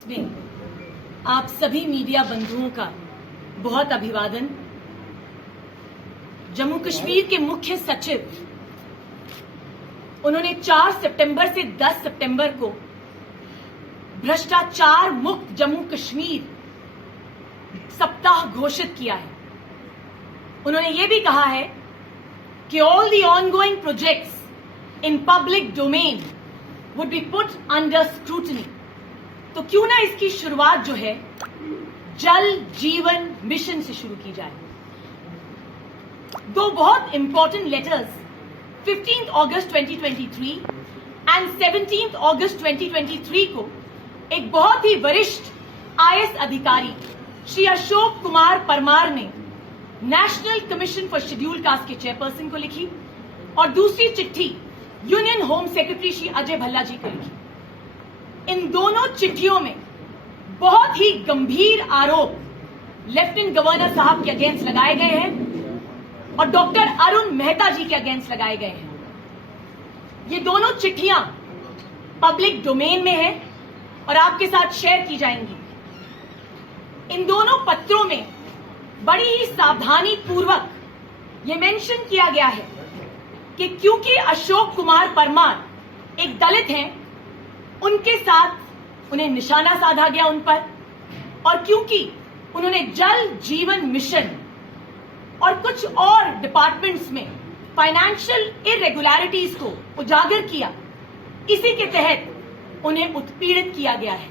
में आप सभी मीडिया बंधुओं का बहुत अभिवादन। जम्मू कश्मीर के मुख्य सचिव उन्होंने 4 सितंबर से 10 सितंबर को भ्रष्टाचार मुक्त जम्मू कश्मीर सप्ताह घोषित किया है। उन्होंने ये भी कहा है कि all the ongoing projects in public domain would be put under scrutiny. तो क्यों ना इसकी शुरुआत जो है जल जीवन मिशन से शुरू की जाए। दो बहुत इंपॉर्टेंट लेटर्स 15 अगस्त 2023 एंड 17 अगस्त 2023 को एक बहुत ही वरिष्ठ आईएएस अधिकारी श्री अशोक कुमार परमार ने national commission for scheduled caste के चेयरपर्सन को लिखी और दूसरी चिट्ठी union home secretary Shri Ajay Bhalla ji को लिखी। इन दोनों चिट्ठियों में बहुत ही गंभीर आरोप लेफ्टिनेंट गवर्नर साहब के अगेंस्ट लगाए गए हैं और डॉक्टर अरुण मेहता जी के अगेंस्ट लगाए गए हैं। ये दोनों चिट्ठियां पब्लिक डोमेन में हैं और आपके साथ शेयर की जाएंगी। इन दोनों पत्रों में बड़ी ही सावधानी पूर्वक ये मेंशन किया गया है कि क्योंकि अशोक कुमार परमार एक दलित हैं, उनके साथ उन्हें निशाना साधा गया उन पर, और क्योंकि उन्होंने जल जीवन मिशन और कुछ और डिपार्टमेंट्स में फाइनेंशियल इरेगुलरिटीज को उजागर किया, इसी के तहत उन्हें उत्पीड़ित किया गया है।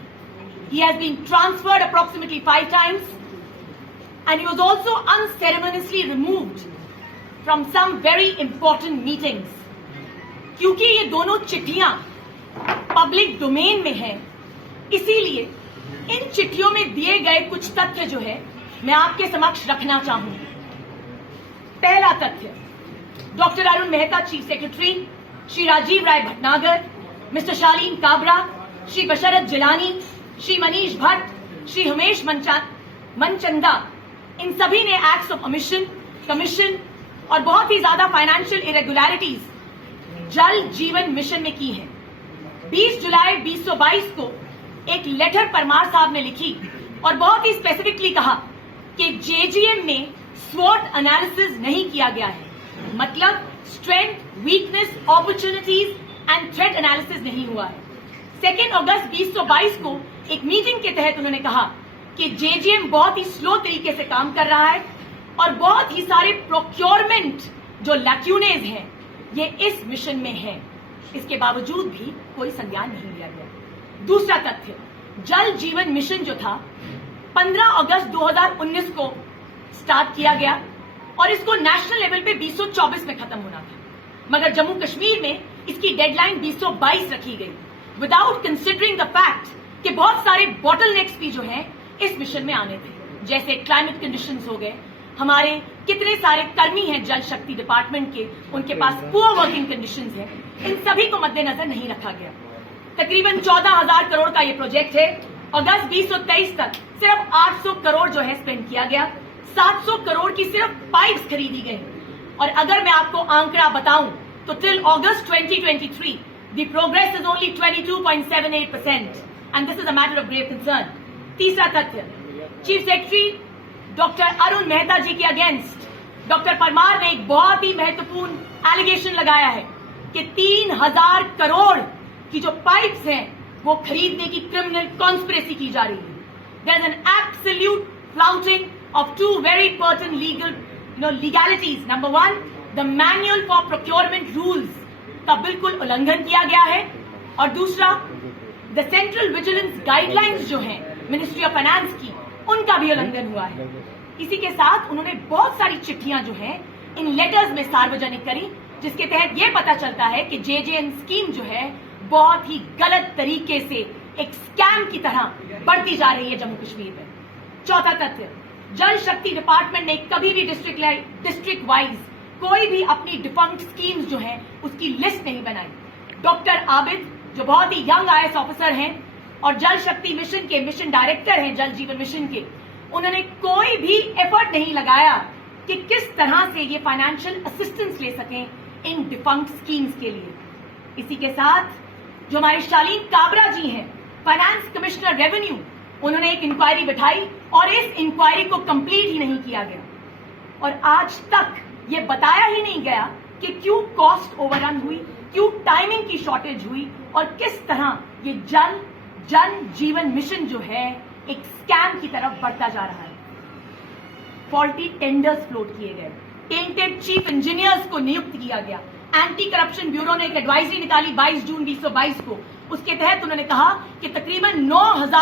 He has been transferred approximately 5 times and he was also unceremoniously removed from some very important meetings। क्योंकि ये दोनों चिट्ठियां पब्लिक डोमेन में है, इसीलिए इन चिट्ठियों में दिए गए कुछ तथ्य जो है मैं आपके समक्ष रखना चाहूंगी। पहला तथ्य, doctor Arun Mehta chief secretary, Shri Rajiv Rai Bhatnagar, mister Shaleen Kabra, Shri Basharat Jilani, Shri Manish Bhatt, Shri Himesh Manchanda, इन सभी ने एक्ट्स ऑफ ओमिशन, कमीशन और बहुत ही ज्यादा फाइनेंशियल इरेगुलरिटीज जल जीवन मिशन में की है। 20 जुलाई 2022 को एक लेटर परमार साहब ने लिखी और बहुत ही स्पेसिफिकली कहा कि जेजीएम में स्वॉट एनालिसिस नहीं किया गया है, मतलब strength, weakness, opportunities and threat analysis नहीं हुआ है। 2 अगस्त 2022 को एक मीटिंग के तहत उन्होंने कहा कि जेजीएम बहुत ही स्लो तरीके से काम कर रहा है और बहुत ही सारे प्रोक्योरमेंट जो लैक्यूनेज हैं ये इस मिशन में है। इसके बावजूद भी कोई संज्ञान नहीं लिया गया। दूसरा तथ्य, जल जीवन मिशन जो था 15 अगस्त 2019 को स्टार्ट किया गया और इसको नेशनल लेवल पे 2024 में खत्म होना था, मगर जम्मू कश्मीर में इसकी डेडलाइन 2022 रखी गई, विदाउट कंसिडरिंग द फैक्ट कि बहुत सारे बॉटलनेक्स भी जो हैं इस मिशन में आने थे, जैसे क्लाइमेट कंडीशंस हो गए, हमारे कितने सारे कर्मी हैं जल शक्ति डिपार्टमेंट के, उनके पास पुअर वर्किंग कंडीशंस हैं, इन सभी को मद्देनजर नहीं रखा गया। तकरीबन 14,000 करोड़ का ये प्रोजेक्ट है। अगस्त 2023 तक सिर्फ 800 करोड़ जो है स्पेंड किया गया, 700 करोड़ की सिर्फ पाइप्स खरीदी गई। और अगर मैं आपको आंकड़ा बताऊं तो till August 2023 the progress is only 22.78% and this is a matter of grave concern. तीसरा तथ्य, chief secretary doctor Arun Mehta ji के अगेंस्ट डॉक्टर परमार ने एक बहुत ही महत्वपूर्ण एलिगेशन लगाया है कि 3000 करोड़ की जो पाइप्स हैं वो खरीदने की क्रिमिनल कॉन्स्पिरेसी की जा रही है। There is an absolute flouting of 2 very important legalities. Number 1, the manual for procurement rules का बिल्कुल उल्लंघन किया गया है, और दूसरा द सेंट्रल विजिलेंस गाइडलाइंस जो हैं मिनिस्ट्री ऑफ फाइनेंस की, उनका भी उल्लंघन हुआ है। इसी के साथ उन्होंने बहुत सारी चिट्ठियां जो हैं इन लेटर्स में सार्वजनिक करी, जिसके तहत यह पता चलता है कि जेजेएम स्कीम जो है बहुत ही गलत तरीके से एक स्कैम की तरह बढ़ती जा रही है जम्मू कश्मीर में। चौथा तथ्य, जल शक्ति डिपार्टमेंट ने कभी भी डिस्ट्रिक्ट वाइज कोई भी अपनी डिफंक्ट स्कीम्स जो है उसकी लिस्ट नहीं बनाई। डॉक्टर आबिद जो बहुत ही यंग आईएएस ऑफिसर हैं और जल शक्ति मिशन के मिशन डायरेक्टर हैं जल जीवन मिशन के, उन्होंने कोई भी एफर्ट नहीं लगाया कि किस तरह से ये फाइनेंशियल असिस्टेंस ले सकें इन डिफंक्ट स्कीम्स के लिए। इसी के साथ जो हमारे शालीन काबरा जी हैं फाइनेंस कमिश्नर रेवेन्यू, उन्होंने एक इंक्वायरी बिठाई और इस इंक्वायरी को कंप्लीट ही नहीं किया गया। और आज तक ये बताया ही नहीं गया कि क्यों कॉस्ट ओवररन हुई, क्यों टाइमिंग की शॉर्टेज हुई और किस तरह ये जन जीवन मिशन जो है एक स्कैम की तरफ बढ़ता जा रहा है। फॉल्टी टेंडर्स फ्लोट किए गए, टेंटेड चीफ इंजीनियर्स को नियुक्त किया गया। एंटी करप्शन ब्यूरो ने एक एडवाइजरी निकाली 22 जून 2022 को। उसके तहत उन्होंने कहा कि तकरीबन 9,000